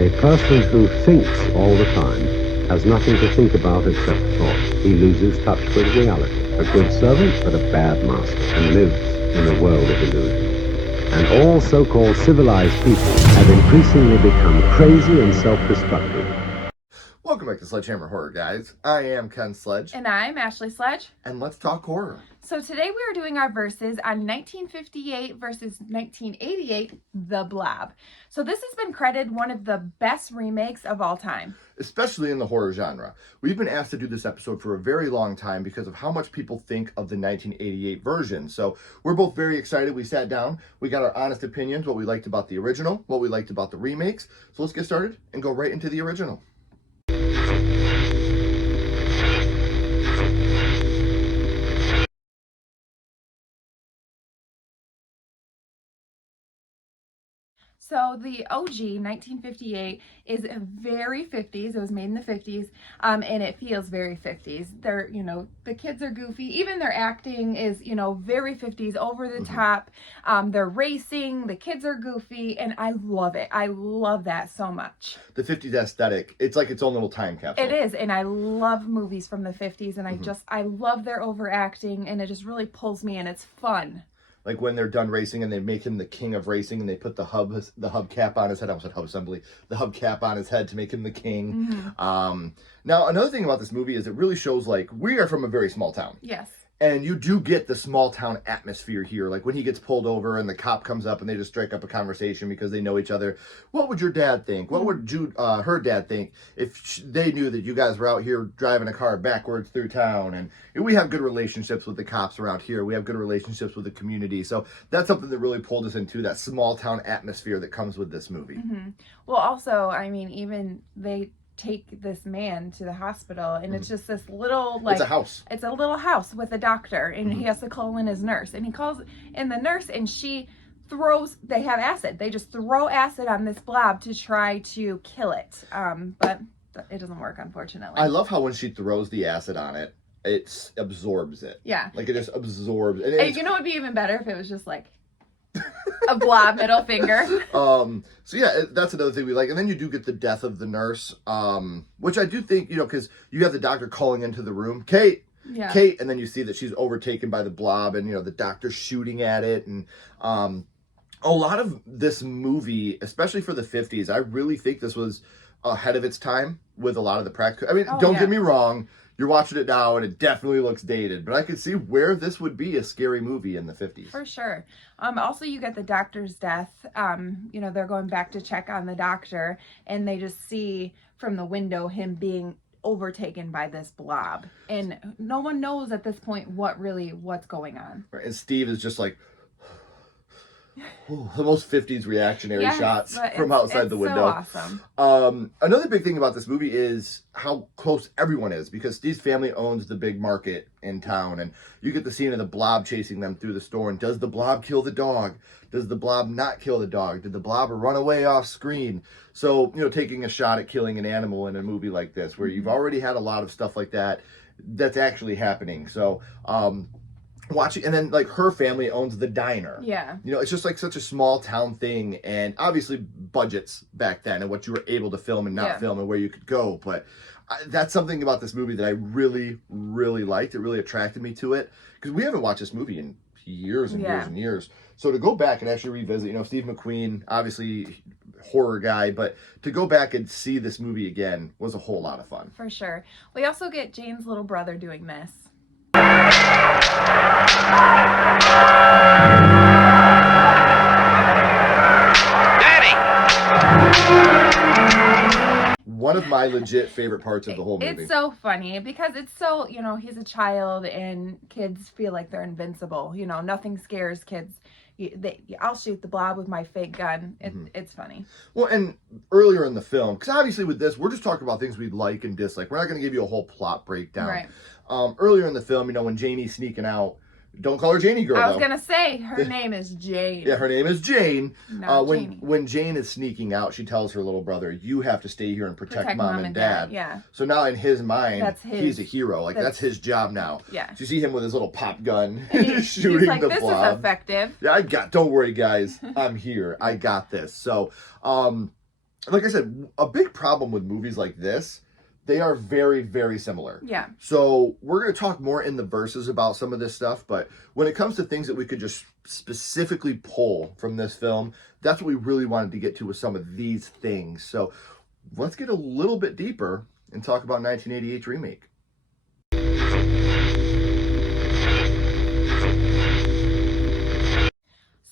A person who thinks all the time has nothing to think about except thought. He loses touch with reality. A good servant, but a bad master, and lives in a world of illusion. And all so-called civilized people have increasingly become crazy and self-destructive. Welcome back to Sledgehammer Horror, guys. I am Ken Sledge. And I'm Ashley Sledge. And let's talk horror. So today we are doing our verses on 1958 versus 1988, The Blob. So this has been credited one of the best remakes of all time. Especially in the horror genre. We've been asked to do this episode for a very long time because of how much people think of the 1988 version. So we're both very excited. We sat down, we got our honest opinions, what we liked about the original, what we liked about the remakes. So let's get started and go right into the original. So the OG 1958 is very 50s. It was made in the 50s, and it feels very 50s. They're, the kids are goofy. Even their acting is, very 50s, over the top. They're racing. The kids are goofy, and I love it. I love that so much. The 50s aesthetic, it's like its own little time capsule. It is, and I love movies from the 50s, and I love their overacting, and it just really pulls me in. It's fun. Like when they're done racing and they make him the king of racing and they put the hubcap on his head. I almost said hub assembly. The hubcap on his head to make him the king. Now, another thing about this movie is it really shows, like, we are from a very small town. Yes. And you do get the small town atmosphere here. Like when he gets pulled over and the cop comes up and they just strike up a conversation because they know each other. What would your dad think? What would her dad think if they knew that you guys were out here driving a car backwards through town? And we have good relationships with the cops around here. We have good relationships with the community. So that's something that really pulled us into that small town atmosphere that comes with this movie. Well, also, I mean, even they take this man to the hospital, and it's just this little, like, it's a little house with a doctor, and he has to call in his nurse, and he calls in the nurse, and they have acid. They just throw acid on this blob to try to kill it, but it doesn't work, unfortunately. I love how when she throws the acid on it, it absorbs it. Yeah. Like it just absorbs. And you know what would be even better if it was just like a blob middle finger. So yeah, that's another thing we like. And then you do get the death of the nurse, which I do think, because you have the doctor calling into the room, Kate, and then you see that she's overtaken by the blob, and the doctor's shooting at it. And a lot of this movie, especially for the 50s, I really think this was ahead of its time with a lot of the practical. I mean, don't get me wrong. You're watching it now, and it definitely looks dated. But I could see where this would be a scary movie in the 50s. For sure. Also, you get the doctor's death. They're going back to check on the doctor, and they just see from the window him being overtaken by this blob. And no one knows at this point what's going on. Right. And Steve is just like, the most 50s reactionary shots from outside the window. So awesome. Another big thing about this movie is how close everyone is, because Steve's family owns the big market in town, and you get the scene of the blob chasing them through the store. And does the blob kill the dog? Does the blob not kill the dog? Did the blob run away off screen? So, taking a shot at killing an animal in a movie like this, where you've already had a lot of stuff like that's actually happening. So, watching, and then like her family owns the diner. Yeah. It's just like such a small town thing, and obviously budgets back then and what you were able to film and not film and where you could go. But that's something about this movie that I really, really liked. It really attracted me to it, because we haven't watched this movie in years and years and years. So to go back and actually revisit, Steve McQueen, obviously horror guy, but to go back and see this movie again was a whole lot of fun. For sure. We also get Jane's little brother doing this. Daddy! One of my legit favorite parts of the whole movie. It's so funny because it's so, he's a child and kids feel like they're invincible. Nothing scares kids. I'll shoot the blob with my fake gun. It's funny. Well, and earlier in the film, because obviously with this, we're just talking about things we like and dislike. We're not going to give you a whole plot breakdown. Right. Earlier in the film, when Janie's sneaking out, don't call her Janie Girl, I was going to say, her name is Jane. Yeah, her name is Jane. Janie. When Jane is sneaking out, she tells her little brother, you have to stay here and protect Mom and Dad. Yeah. So now in his mind, he's a hero. Like, that's his job now. Yeah. So you see him with his little pop gun shooting he's like, the blob. This is effective. Yeah, don't worry, guys. I'm here. I got this. So, like I said, a big problem with movies like this, they are very, very similar. Yeah. So we're going to talk more in the verses about some of this stuff, but when it comes to things that we could just specifically pull from this film, that's what we really wanted to get to with some of these things. So let's get a little bit deeper and talk about 1988's remake.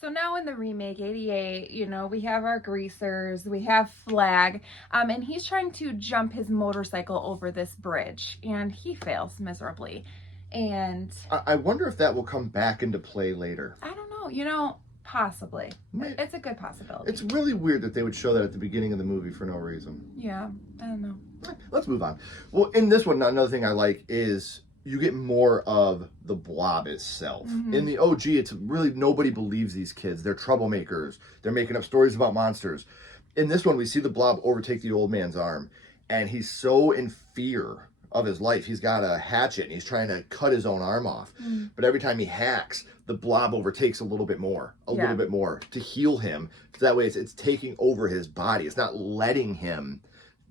So now in the remake, 88, you know, we have our greasers, we have Flag, and he's trying to jump his motorcycle over this bridge, and he fails miserably. And I wonder if that will come back into play later. I don't know, you know, possibly. It's a good possibility. It's really weird that they would show that at the beginning of the movie for no reason. Yeah, I don't know. Let's move on. Well, in this one, another thing I like is you get more of the Blob itself. Mm-hmm. In the OG, it's really nobody believes these kids. They're troublemakers. They're making up stories about monsters. In this one, we see the Blob overtake the old man's arm, and he's so in fear of his life. He's got a hatchet, and he's trying to cut his own arm off. Mm. But every time he hacks, the Blob overtakes a little bit more to heal him. So that way it's taking over his body. It's not letting him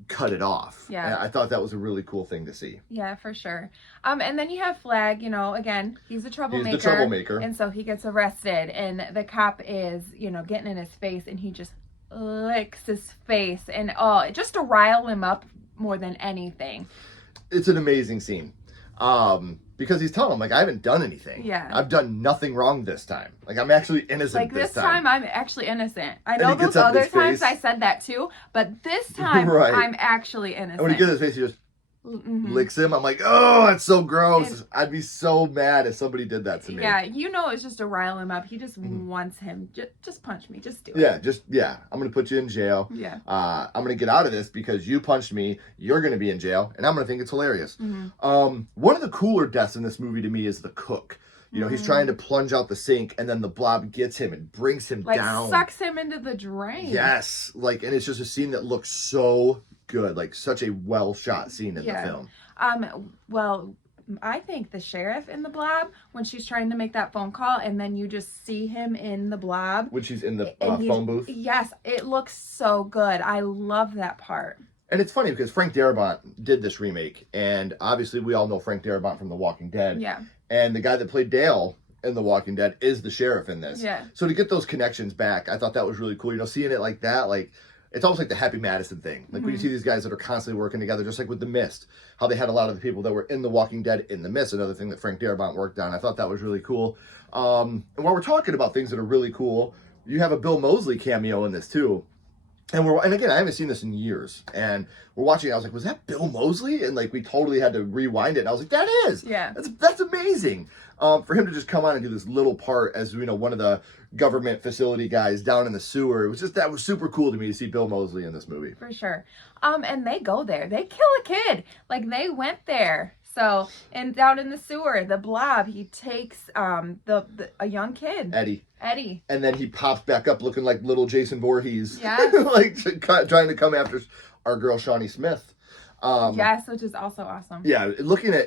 cut it off. Yeah. And I thought that was a really cool thing to see. Yeah, for sure. And then you have Flag, you know, again, he's a troublemaker. He's the troublemaker. And so he gets arrested, and the cop is, you know, getting in his face, and he just licks his face, and just to rile him up more than anything. It's an amazing scene. Because he's telling him, like, I haven't done anything. Yeah. I've done nothing wrong this time. Like, I'm actually innocent like, this time. I'm actually innocent. I know those other times I said that too, but this time right. I'm actually innocent. And when he gets his face, he just licks him. I'm like, oh, that's so gross. I'd be so mad if somebody did that to me. Yeah, you know it's just to rile him up. He just wants him. Just punch me. Just do it. Yeah. I'm going to put you in jail. Yeah. I'm going to get out of this because you punched me. You're going to be in jail. And I'm going to think it's hilarious. Mm-hmm. One of the cooler deaths in this movie to me is the cook. You know, he's trying to plunge out the sink, and then the Blob gets him and brings him down. Sucks him into the drain. Yes. And it's just a scene that looks so good. Like, such a well-shot scene in the film. Well, I think the sheriff in the Blob, when she's trying to make that phone call, and then you just see him in the Blob. When she's in the phone booth? Yes. It looks so good. I love that part. And it's funny because Frank Darabont did this remake, and obviously we all know Frank Darabont from The Walking Dead. Yeah. And the guy that played Dale in The Walking Dead is the sheriff in this. Yeah. So to get those connections back, I thought that was really cool. You know, seeing it like that, like, it's almost like the Happy Madison thing. Like when you see these guys that are constantly working together, just like with The Mist, how they had a lot of the people that were in The Walking Dead in The Mist, another thing that Frank Darabont worked on. I thought that was really cool. And while we're talking about things that are really cool, you have a Bill Moseley cameo in this too. And again, I haven't seen this in years. And we're watching it, I was like, was that Bill Moseley? And like, we totally had to rewind it. And I was like, that is. Yeah. That's amazing. For him to just come on and do this little part as, you know, one of the government facility guys down in the sewer. That was super cool to me to see Bill Moseley in this movie. For sure. And they go there. They kill a kid. Like, they went there. So, and down in the sewer, the Blob, he takes a young kid. Eddie. And then he pops back up looking like little Jason Voorhees. Yeah. Like trying to come after our girl Shawnee Smith. Yes, which is also awesome. Yeah,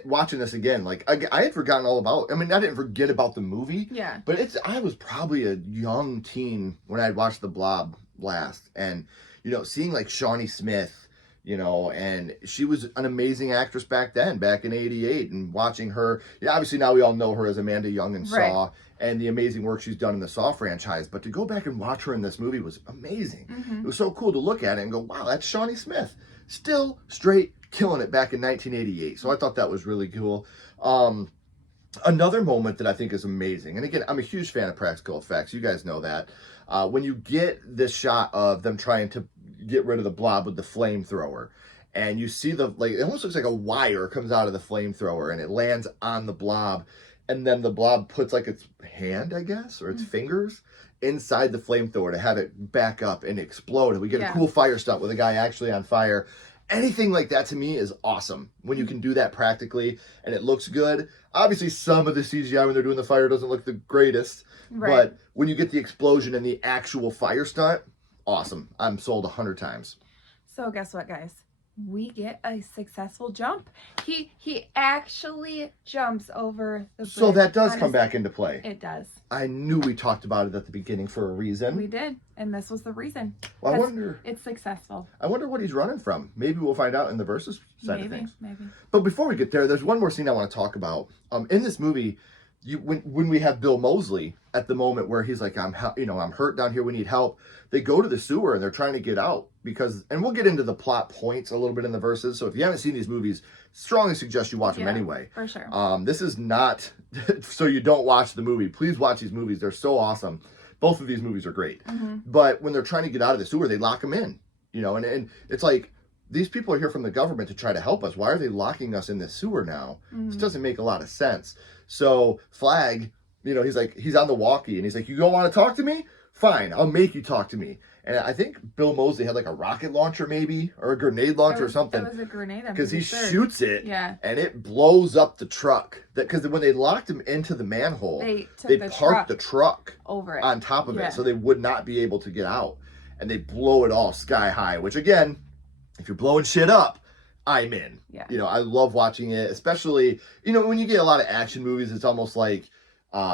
watching this again, like I had forgotten all about. I mean, I didn't forget about the movie. Yeah. But I was probably a young teen when I watched The Blob last, and you know, seeing like Shawnee Smith, you know, and she was an amazing actress back in '88, and watching her. Yeah, obviously now we all know her as Amanda Young in Saw, and the amazing work she's done in the Saw franchise. But to go back and watch her in this movie was amazing. It was so cool to look at it and go, wow, that's Shawnee Smith. Still straight killing it back in 1988. So I thought that was really cool. Another moment that I think is amazing, and again, I'm a huge fan of practical effects. You guys know that. When you get this shot of them trying to get rid of the Blob with the flamethrower, and you see it almost looks like a wire comes out of the flamethrower, and it lands on the Blob, and then the Blob puts like its hand, I guess, or its fingers inside the flamethrower to have it back up and explode. And we get a cool fire stunt with a guy actually on fire. Anything like that to me is awesome when you can do that practically and it looks good. Obviously, some of the CGI when they're doing the fire doesn't look the greatest, but when you get the explosion and the actual fire stunt, awesome. I'm sold 100 times. So guess what, guys? we get a successful jump. He actually jumps over the bridge. So that does come back into play. It does. I knew we talked about it at the beginning for a reason. We did, and this was the reason. Well, I wonder... It's successful. I wonder what he's running from. Maybe we'll find out in the versus side of things. Maybe. But before we get there, there's one more scene I want to talk about. In this movie, when we have Bill Moseley at the moment where he's like, I'm hurt down here, we need help. They go to the sewer and they're trying to get out because, and we'll get into the plot points a little bit in the verses. So if you haven't seen these movies, strongly suggest you watch them anyway. For sure. This is not so you don't watch the movie. Please watch these movies. They're so awesome. Both of these movies are great. Mm-hmm. But when they're trying to get out of the sewer, they lock them in, and it's like, these people are here from the government to try to help us. Why are they locking us in the sewer now? This doesn't make a lot of sense. So Flag, he's on the walkie and he's like, you don't want to talk to me? Fine, I'll make you talk to me. And I think Bill Moseley had like a rocket launcher maybe, or a grenade launcher or something. It was a grenade. Because he shoots it and it blows up the truck. Because when they locked him into the manhole, they parked the truck over it on top of it so they would not be able to get out. And they blow it all sky high, which again, if you're blowing shit up, I'm in. Yeah. I love watching it, especially, when you get a lot of action movies, it's almost like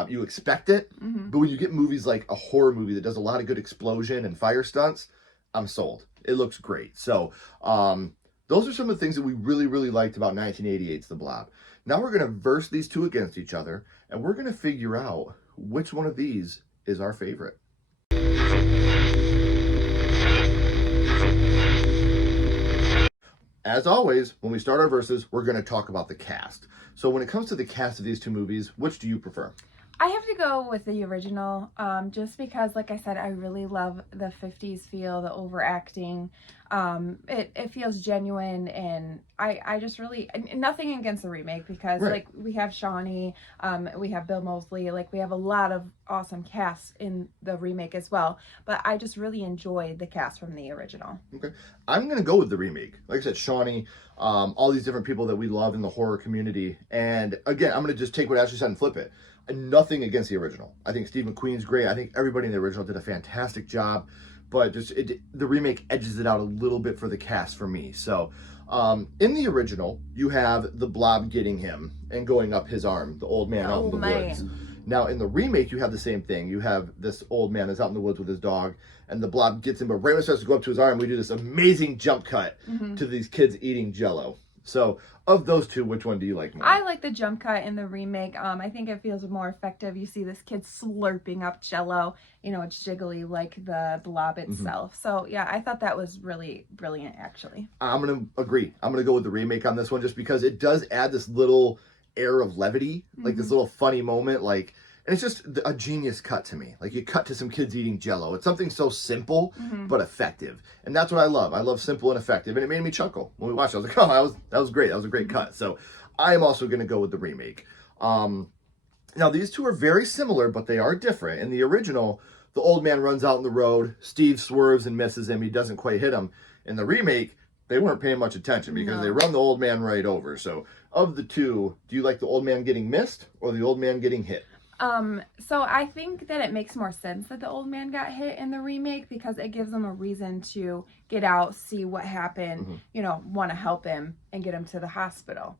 you expect it. Mm-hmm. But when you get movies like a horror movie that does a lot of good explosion and fire stunts, I'm sold. It looks great. So those are some of the things that we really, really liked about 1988's The Blob. Now we're going to verse these two against each other, and we're going to figure out which one of these is our favorite. As always, when we start our verses, we're going to talk about the cast. So when it comes to the cast of these two movies, which do you prefer? I have to go with the original, just because, like I said, I really love the 50s feel, the overacting. It feels genuine, and I just really, nothing against the remake, because like we have Shawnee, we have Bill Moseley, like we have a lot of awesome casts in the remake as well, but I just really enjoyed the cast from the original. Okay, I'm going to go with the remake. Like I said, Shawnee, all these different people that we love in the horror community, and again, I'm going to just take what Ashley said and flip it. Nothing against the original. I think Steve McQueen's great. I think everybody in the original did a fantastic job, but just the remake edges it out a little bit for the cast for me. So in the original, you have the Blob getting him and going up his arm, the old man out in the woods. Now in the remake, you have the same thing. You have this old man that's out in the woods with his dog, and the Blob gets him, but right when it starts to go up to his arm, we do this amazing jump cut to these kids eating Jell-O. So, of those two, which one do you like more? I like the jump cut in the remake. I think it feels more effective. You see this kid slurping up Jell-O. It's jiggly like the Blob itself. So, yeah, I thought that was really brilliant, actually. I'm going to agree. I'm going to go with the remake on this one just because it does add this little air of levity, like this little funny moment, and it's just a genius cut to me. Like, you cut to some kids eating Jell-O. It's something so simple, but effective. And that's what I love. I love simple and effective. And it made me chuckle when we watched it. I was like, oh, that was great. That was a great cut. So I am also going to go with the remake. Now, these two are very similar, but they are different. In the original, the old man runs out in the road. Steve swerves and misses him. He doesn't quite hit him. In the remake, they weren't paying much attention because they run the old man right over. So of the two, do you like the old man getting missed or the old man getting hit? So I think that it makes more sense that the old man got hit in the remake because it gives them a reason to get out, see what happened, want to help him and get him to the hospital.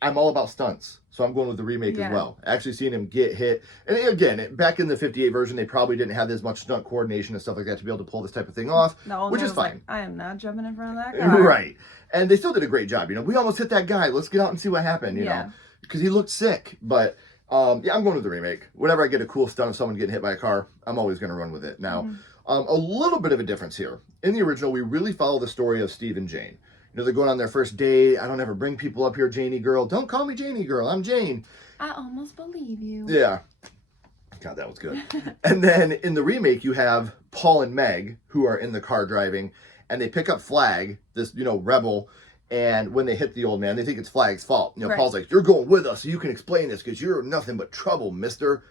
I'm all about stunts, so I'm going with the remake as well. Actually seeing him get hit. And again, back in the 58 version, they probably didn't have as much stunt coordination and stuff like that to be able to pull this type of thing off, which is fine. Like, I am not jumping in front of that car. Right. And they still did a great job. We almost hit that guy. Let's get out and see what happened, you know, because he looked sick. But I'm going with the remake. Whenever I get a cool stunt of someone getting hit by a car, I'm always going to run with it. Now, a little bit of a difference here. In the original, we really follow the story of Steve and Jane. They're going on their first date. I don't ever bring people up here, Janie girl. Don't call me Janie girl. I'm Jane. I almost believe you. Yeah. God, that was good. And then in the remake, you have Paul and Meg, who are in the car driving, and they pick up Flag, this, rebel. And when they hit the old man, they think it's Flag's fault. Paul's like, you're going with us so you can explain this because you're nothing but trouble, mister.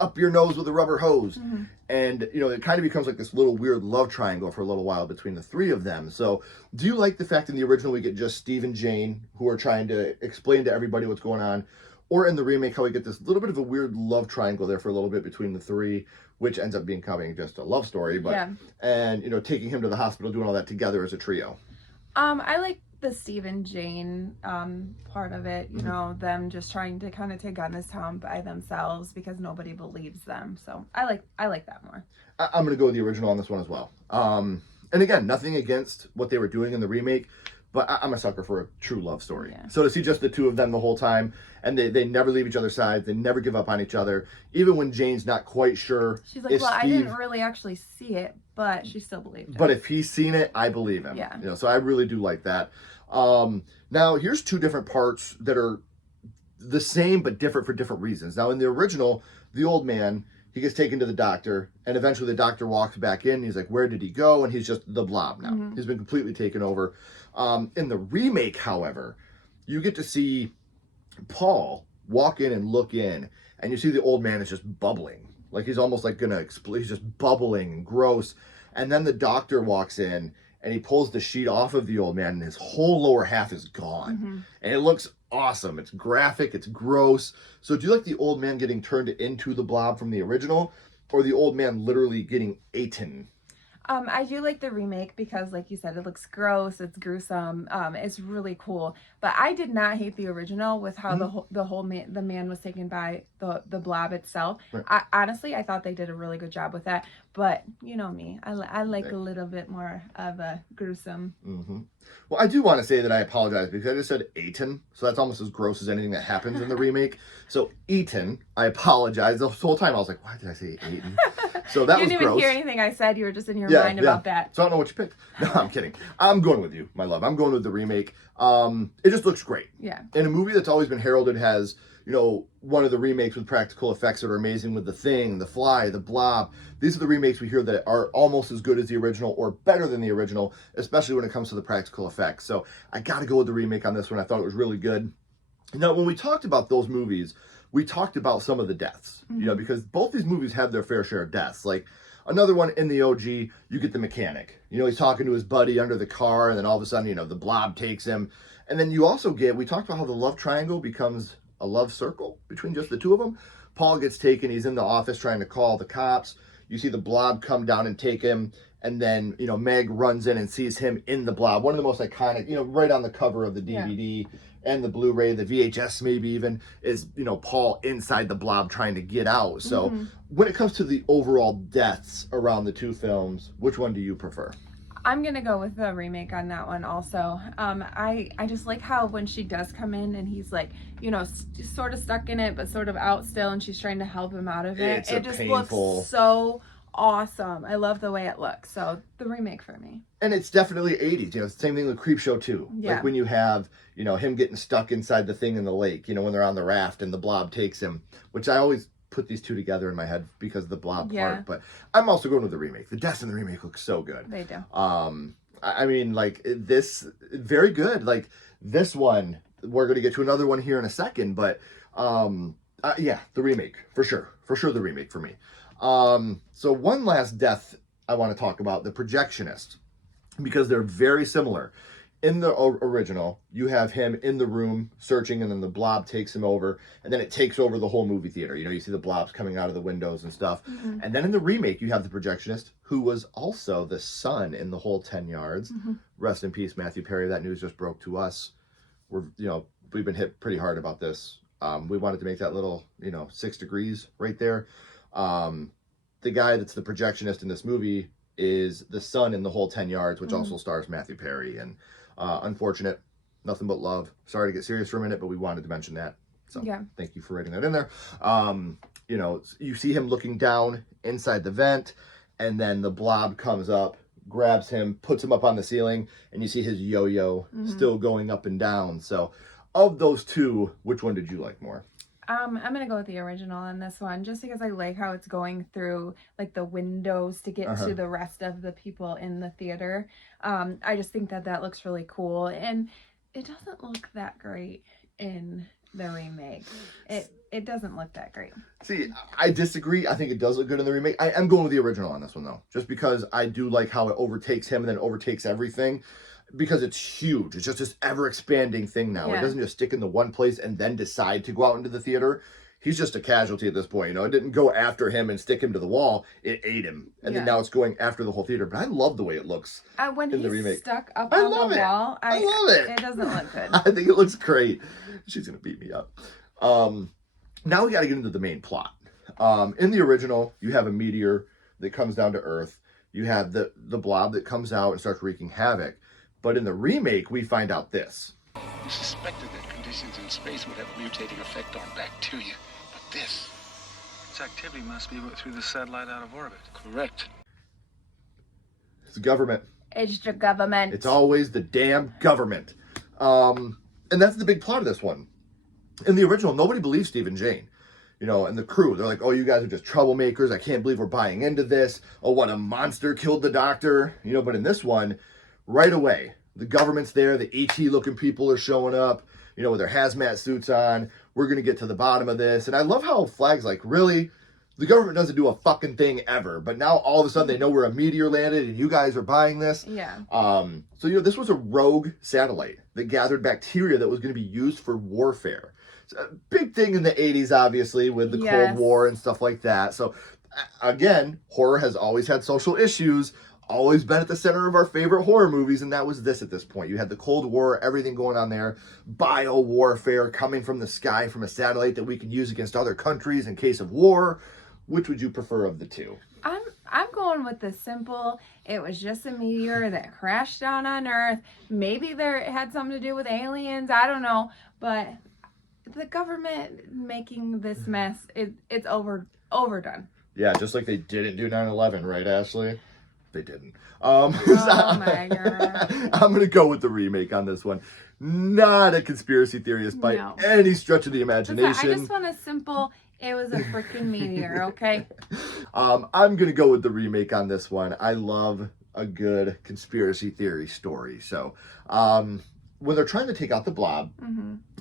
Up your nose with a rubber hose. And, it kind of becomes like this little weird love triangle for a little while between the three of them. So do you like the fact in the original we get just Steve and Jane who are trying to explain to everybody what's going on? Or in the remake how we get this little bit of a weird love triangle there for a little bit between the three, which ends up becoming just a love story. But and, taking him to the hospital, doing all that together as a trio. I like the Steve and Jane part of it, you know, them just trying to kind of take on this town by themselves because nobody believes them. So I like that more. I'm going to go with the original on this one as well. And again, nothing against what they were doing in the remake, but I'm a sucker for a true love story. Yeah. So to see just the two of them the whole time, and they never leave each other's sides, they never give up on each other, even when Jane's not quite sure. She's like, well, Steve... I didn't really actually see it, but she still believed it. But if he's seen it, I believe him. Yeah. You know, so I really do like that. Now, here's two different parts that are the same but different for different reasons. Now, in the original, the old man, he gets taken to the doctor, and eventually the doctor walks back in. And he's like, where did he go? And he's just the Blob now. Mm-hmm. He's been completely taken over. In the remake, however, you get to see Paul walk in and look in, and you see the old man is just bubbling. Like he's almost like going to explode. He's just bubbling and gross. And then the doctor walks in, and he pulls the sheet off of the old man, and his whole lower half is gone. Mm-hmm. And it looks awesome. It's graphic. It's gross. So do you like the old man getting turned into the Blob from the original, or the old man literally getting eaten? I do like the remake because, like you said, it looks gross. It's gruesome. It's really cool. But I did not hate the original with how the man was taken by the Blob itself. Right. Honestly, I thought they did a really good job with that. But you know me, I like a little bit more of a gruesome. Mm-hmm. Well, I do want to say that I apologize because I just said eaten, so that's almost as gross as anything that happens in the remake. So eaten, I apologize. The whole time I was like, why did I say eaten? So that was gross. You didn't even hear anything I said. You were just in your mind about that. So I don't know what you picked. No, I'm kidding. I'm going with you, my love. I'm going with the remake. It just looks great. Yeah. In a movie that's always been heralded as, you know, one of the remakes with practical effects that are amazing with The Thing, The Fly, The Blob. These are the remakes we hear that are almost as good as the original or better than the original, especially when it comes to the practical effects. So I got to go with the remake on this one. I thought it was really good. Now, when we talked about those movies, we talked about some of the deaths, you know, because both these movies have their fair share of deaths. Like another one in the OG, you get the mechanic. You know, he's talking to his buddy under the car, and then all of a sudden, you know, the Blob takes him. And then you also get, we talked about how the love triangle becomes a love circle between just the two of them. Paul gets taken. He's in the office trying to call the cops. You see the Blob come down and take him. And then, you know, Meg runs in and sees him in the Blob. One of the most iconic, you know, right on the cover of the DVD and the Blu-ray, the VHS maybe even, is, you know, Paul inside the Blob trying to get out. So when it comes to the overall deaths around the two films, which one do you prefer? I'm going to go with the remake on that one also. I just like how when she does come in and he's like, you know, sort of stuck in it, but sort of out still, and she's trying to help him out of it. It just looks so awesome. I love the way it looks. So the remake for me. And it's definitely 80s. You know, same thing with Creepshow 2. Yeah. Like when you have, you know, him getting stuck inside the thing in the lake, you know, when they're on the raft and the Blob takes him, which I always put these two together in my head because of the Blob part. But I'm also going with the remake. The deaths in the remake look so good. They do. I mean, like this, very good. Like this one, we're going to get to another one here in a second, but yeah, the remake for sure. For sure, the remake for me. So one last death I want to talk about, the projectionist, because they're very similar. In the original, you have him in the room searching, and then the Blob takes him over, and then it takes over the whole movie theater. You know, you see the Blobs coming out of the windows and stuff. And then in the remake, you have the projectionist, who was also the son in The Whole 10 Yards. Rest in peace, Matthew Perry. That news just broke to us. We've been hit pretty hard about this. We wanted to make that little, 6 degrees right there. The guy that's the projectionist in this movie is the son in The Whole 10 Yards, which also stars Matthew Perry. And unfortunate, nothing but love. Sorry to get serious for a minute, but we wanted to mention that. So thank you for writing that in there. You see him looking down inside the vent, and then the Blob comes up, grabs him, puts him up on the ceiling, and you see his yo-yo still going up and down. So of those two, which one did you like more? I'm going to go with the original on this one, just because I like how it's going through like the windows to get to the rest of the people in the theater. I just think that looks really cool, and it doesn't look that great in the remake. It doesn't look that great. See, I disagree. I think it does look good in the remake. I am going with the original on this one, though, just because I do like how it overtakes him and then overtakes everything. Because it's huge. It's just this ever-expanding thing now. It doesn't just stick in the one place and then decide to go out into the theater. he's just a casualty at this point. You know, it didn't go after him and stick him to the wall. It ate him. And then now it's going after the whole theater. But I love the way it looks when in the he's remake. Stuck up on the wall. I love it. It doesn't look good. I think it looks great. She's going to beat me up. Now we got to get into the main plot. In the original, you have a meteor that comes down to Earth. You have the blob that comes out and starts wreaking havoc. But in the remake, we find out this. You suspected that conditions in space would have a mutating effect on bacteria. But this activity must be what threw the satellite out of orbit. Correct. It's the government. It's the government. It's always the damn government. And that's the big plot of this one. In the original, nobody believes Steve and Jane. You know, and the crew, they're like, oh, you guys are just troublemakers. I can't believe we're buying into this. Oh, what a monster killed the doctor. You know, but in this one, right away, the government's there. The ET-looking people are showing up, you know, with their hazmat suits on. We're going to get to the bottom of this. And I love how Flag's like, really? The government doesn't do a fucking thing ever. But now all of a sudden they know where a meteor landed and you guys are buying this. Yeah. So, you know, this was a rogue satellite that gathered bacteria that was going to be used for warfare. It's a big thing in the 80s, obviously, with the Cold War and stuff like that. So, again, horror has always had social issues, always been at the center of our favorite horror movies, and that was this at this point. You had the Cold War, everything going on there, bio-warfare coming from the sky from a satellite that we can use against other countries in case of war. Which would you prefer of the two? I'm going with the simple. It was just a meteor that crashed down on Earth. Maybe it had something to do with aliens. I don't know. But the government making this mess, it's overdone. Yeah, just like they didn't do 9/11, right, Ashley? They didn't. Oh my God. I'm going to go with the remake on this one. Not a conspiracy theorist by any stretch of the imagination. I just want a simple, it was a freaking meteor, okay? I'm going to go with the remake on this one. I love a good conspiracy theory story. So when they're trying to take out the blob,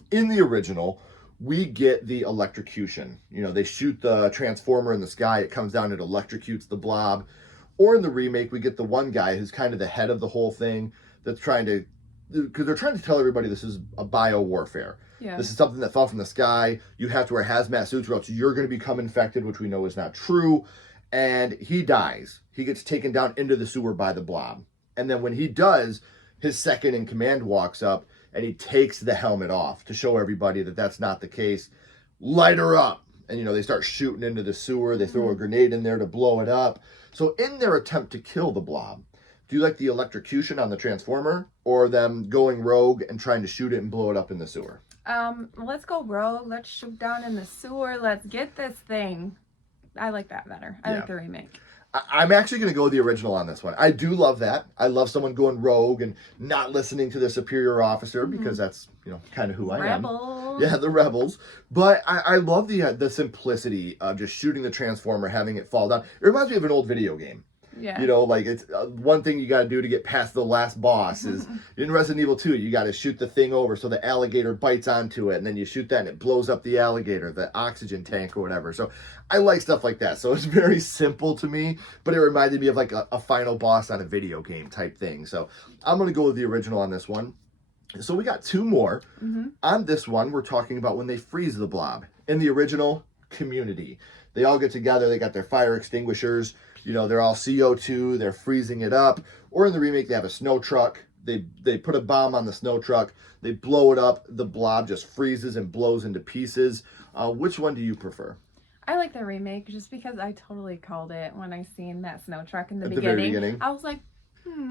in the original, we get the electrocution. You know, they shoot the transformer in the sky. It comes down, it electrocutes the blob. Or in the remake, we get the one guy who's kind of the head of the whole thing that's trying to, because they're trying to tell everybody this is a bio-warfare. Yeah. This is something that fell from the sky. You have to wear hazmat suits or else you're going to become infected, which we know is not true. And he dies. He gets taken down into the sewer by the blob. And then when he does, his second in command walks up and he takes the helmet off to show everybody that that's not the case. Light her up. And, you know, they start shooting into the sewer. They throw a grenade in there to blow it up. So in their attempt to kill the blob, do you like the electrocution on the transformer or them going rogue and trying to shoot it and blow it up in the sewer? Let's go rogue. Let's shoot down in the sewer. Let's get this thing. I like that better. I like the remake. I'm actually going to go with the original on this one. I do love that. I love someone going rogue and not listening to their superior officer because that's, you know, kind of who I am. Yeah, the rebels. But I love the simplicity of just shooting the transformer, having it fall down. It reminds me of an old video game. Yeah. You know, like it's one thing you got to do to get past the last boss is in Resident Evil 2, you got to shoot the thing over so the alligator bites onto it and then you shoot that and it blows up the alligator, the oxygen tank or whatever. So I like stuff like that. So it's very simple to me, but it reminded me of like a final boss on a video game type thing. So I'm going to go with the original on this one. So we got two more. On this one, we're talking about when they freeze the blob. In the original, community. They all get together. They got their fire extinguishers. You know, they're all CO2. They're freezing it up. Or in the remake, they have a snow truck. They put a bomb on the snow truck. They blow it up. The blob just freezes and blows into pieces. Which one do you prefer? I like the remake just because I totally called it when I seen that snow truck in the beginning. Very beginning. I was like,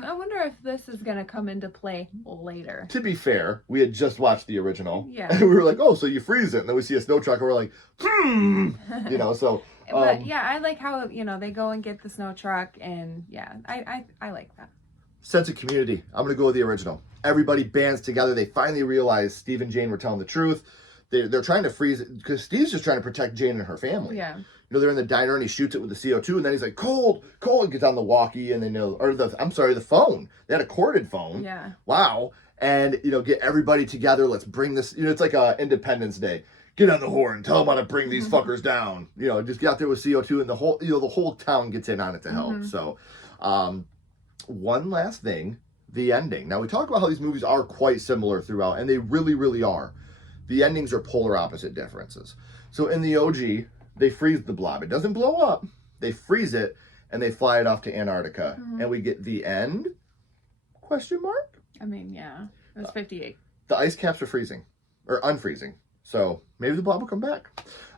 I wonder if this is going to come into play later. To be fair, we had just watched the original. Yeah. And we were like, oh, so you freeze it. And then we see a snow truck and we're like, You know, so. But yeah, I like how, you know, they go and get the snow truck. And yeah, I like that. Sense of community. I'm going to go with the original. Everybody bands together. They finally realize Steve and Jane were telling the truth. They're trying to freeze it because Steve's just trying to protect Jane and her family. Yeah. You know, they're in the diner and he shoots it with the CO2 and then he's like, cold, and gets on the walkie and then, the phone. They had a corded phone. Yeah. Wow. And, you know, get everybody together. Let's bring this, you know, it's like Independence Day. Get on the horn. Tell them how to bring these fuckers down. You know, just get out there with CO2 and the whole town gets in on it to help. So, one last thing, the ending. Now, we talk about how these movies are quite similar throughout, and they really, really are. the endings are polar opposite differences. So in the OG, they freeze the blob. It doesn't blow up. They freeze it, and they fly it off to Antarctica. And we get the end? Question mark? I mean, yeah. It was 58. The ice caps are freezing. Or unfreezing. So maybe the blob will come back.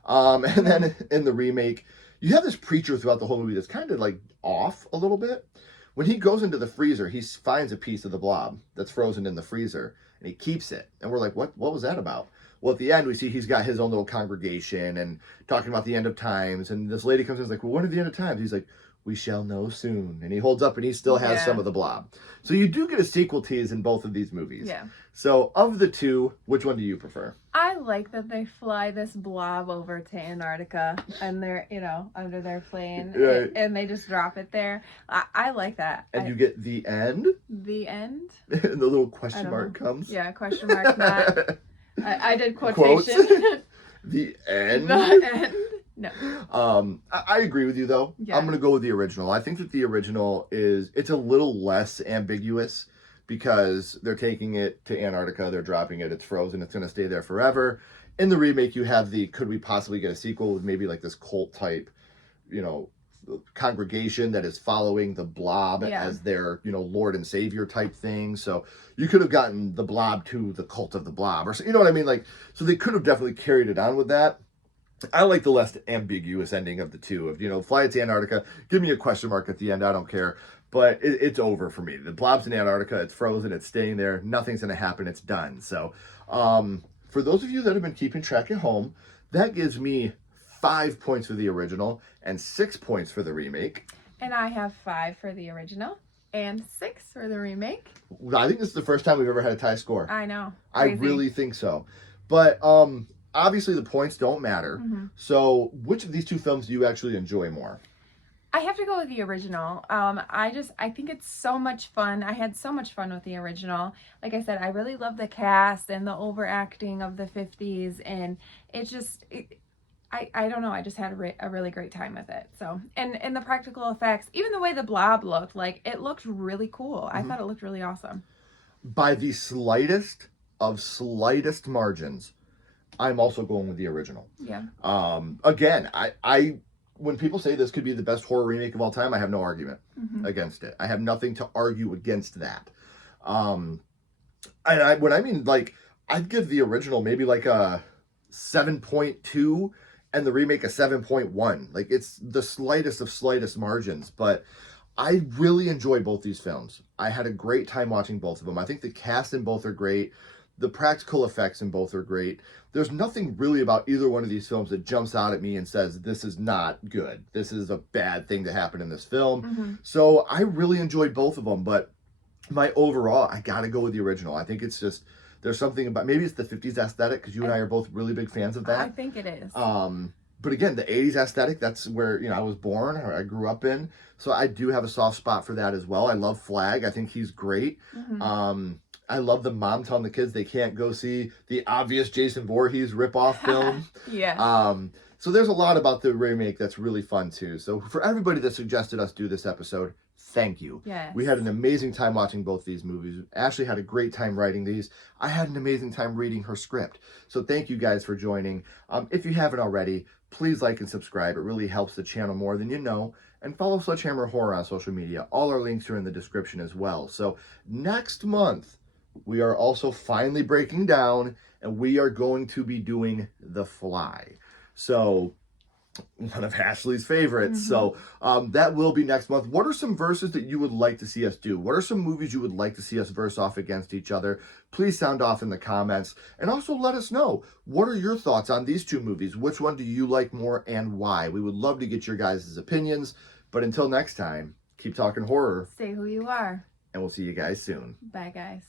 And then in the remake, you have this preacher throughout the whole movie that's kind of like off a little bit. When he goes into the freezer, he finds a piece of the blob that's frozen in the freezer, and he keeps it. And we're like, what was that about? Well, at the end, we see he's got his own little congregation and talking about the end of times. And this lady comes in and is like, well, when are the end of times? He's like, we shall know soon. And he holds up and he still has some of the blob. So you do get a sequel tease in both of these movies. Yeah. So of the two, which one do you prefer? I like that they fly this blob over to Antarctica and they're, under their plane and they just drop it there. I like that. And you get the end? The end? And the little question mark comes? Yeah, question mark, not. I did quotation. The end? The end? No. I agree with you though. Yeah. I'm gonna go with the original. I think that the original it's a little less ambiguous because they're taking it to Antarctica, they're dropping it, it's frozen, it's gonna stay there forever. In the remake, you have could we possibly get a sequel with maybe like this cult type, congregation that is following the blob as their, Lord and Savior type thing. So you could have gotten the blob to the cult of the blob, or you know what I mean? Like, so they could have definitely carried it on with that. I like the less ambiguous ending of the two of, fly it to Antarctica, give me a question mark at the end, I don't care. But it's over for me. The blob's in Antarctica, it's frozen, it's staying there, nothing's going to happen, it's done. So for those of you that have been keeping track at home, that gives me 5 points for the original and 6 points for the remake. And I have 5 for the original and 6 for the remake. I think this is the first time we've ever had a tie score. I know. Crazy. I really think so. But obviously the points don't matter. So which of these two films do you actually enjoy more? I have to go with the original. I think it's so much fun. I had so much fun with the original. Like I said, I really love the cast and the overacting of the 50s, and it's just, I don't know, I just had a really great time with it. So, and the practical effects, even the way the blob looked, like, it looked really cool. I thought it looked really awesome. By the slightest of slightest margins, I'm also going with the original. Yeah. Again, I when people say this could be the best horror remake of all time, I have no argument against it. I have nothing to argue against that. And when I mean, like, I'd give the original maybe like a 7.2 and the remake a 7.1. Like, it's the slightest of slightest margins, but I really enjoy both these films. I had a great time watching both of them. I think the cast in both are great. The practical effects in both are great. There's nothing really about either one of these films that jumps out at me and says, this is not good. This is a bad thing to happen in this film. So I really enjoyed both of them, but my overall, I gotta go with the original. I think it's just, there's something about, maybe it's the 50s aesthetic, because you and I are both really big fans of that. I think it is. But again, the 80s aesthetic, that's where, I was born, or I grew up in. So I do have a soft spot for that as well. I love Flag. I think he's great. I love the mom telling the kids they can't go see the obvious Jason Voorhees ripoff film. So there's a lot about the remake that's really fun too. So for everybody that suggested us do this episode, thank you. Yes. We had an amazing time watching both these movies. Ashley had a great time writing these. I had an amazing time reading her script. So thank you guys for joining. If you haven't already, please like and subscribe. It really helps the channel more than you know. And follow Sledgehammer Horror on social media. All our links are in the description as well. So next month, we are also finally breaking down, and we are going to be doing The Fly. So, one of Ashley's favorites. So, that will be next month. What are some verses that you would like to see us do? What are some movies you would like to see us verse off against each other? Please sound off in the comments. And also let us know, what are your thoughts on these two movies? Which one do you like more and why? We would love to get your guys' opinions. But until next time, keep talking horror. Say who you are. And we'll see you guys soon. Bye, guys.